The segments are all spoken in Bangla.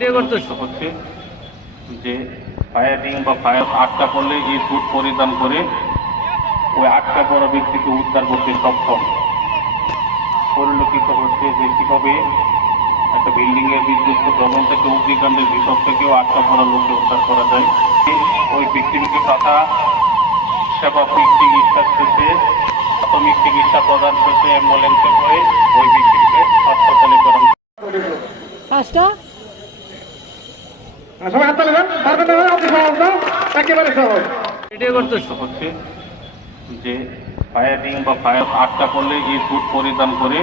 ভিডিও করতেছ হচ্ছে। যে ফায়ারিং বা ফায়ার আটকা পড়লে এই স্যুট পরিধান করে ওই আটকা পড়া ব্যক্তিকে উদ্ধার করতে সক্ষম। পরিলক্ষিত হচ্ছে যে কীভাবে একটা বিল্ডিং এর বিদ্যুৎ ভবন থেকে অগ্নিকাণ্ডের ভিতর থেকেও আটকা পড়া লোককে উদ্ধার করা যায়। ওই ব্যক্তিকে তথা সেবা চিকিৎসা শেষে প্রাথমিক চিকিৎসা প্রদান শেষে অ্যাম্বুলেন্সে করে ওই ব্যক্তিকে হাসপাতালে প্রেরণ পাঁচটা? সবাই হাত তালে পারবেন না আপনি সহজ না একেবারে সহজ। ভিডিও করতেছ হচ্ছে যে ফায়ারিং বা ফায়ার আটকা পড়লে এই স্যুট পরিধান করে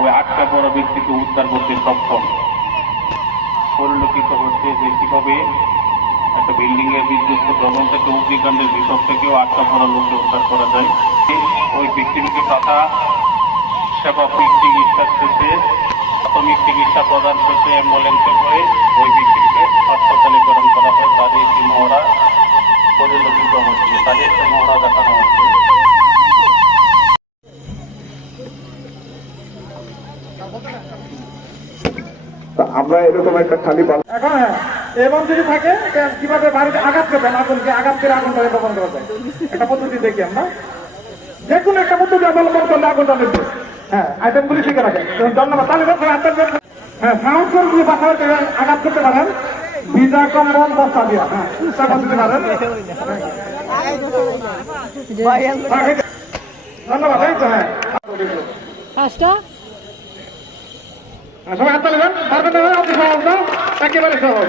ওই আটকা পড়া ব্যক্তিকে উদ্ধার করতে সক্ষম। পরিলক্ষিত হচ্ছে যে কীভাবে একটা বিল্ডিং এর বিদ্যুৎ ভবন থেকে অগ্নিকাণ্ডের ভিতর থেকেও আটকা পড়া লোককে উদ্ধার করা যায়। ওই ব্যক্তিকে তথা সেবা চিকিৎসা শেষে প্রাথমিক চিকিৎসা প্রদান শেষে অ্যাম্বুলেন্সে করে ওই ব্যক্তিকে হাসপাতালে প্রেরণ করা হয় তাদের একটি মহড়া পরিলক্ষিত হচ্ছে তাদের একটি মহড়া দেখানো হচ্ছে। আমরা এরকম একটা খালি পাল এখন হ্যাঁ এবং যদি থাকে কীভাবে বাড়িতে আঘাত করবেন আগুনকে আঘাত করে আগুনটা দমন করা যায়? একটা পদ্ধতি দেখি আমরা। যে কোনো একটা পদ্ধতি অবলম্বন করলে আগুনটা নেবে। হ্যাঁ আইটেমগুলি শিখে রাখেন। ধন্যবাদ। তাহলে করে- হ্যাঁ করে দিয়ে বাসা আঘাত করতে পারেন। ভিজা কম্বল বস্তা দিয়া হ্যাঁ দিতে পারেন। ধন্যবাদ এই তো হ্যাঁ। পাঁচটা? হ্যাঁ, সবাই হাত তালে পারবেন না আপনি সহজ না একেবারে সহজ।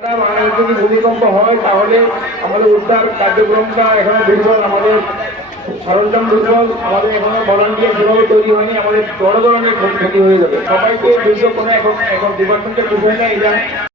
মানে যদি ভূমিকম্প হয়, তাহলে আমাদের উদ্ধার কার্যক্রমটা এখানে দুর্বল, আমাদের সরঞ্জাম দুর্বল, আমাদের এখানে ভলান্টিয়ার সেভাবে তৈরি হয়নি, আমাদের বড় ধরনের ক্ষতি হয়ে যাবে। সবাইকে দুর্যোগ কোনো এখন এখন ডিপার্টমেন্টের বিষয় না এটা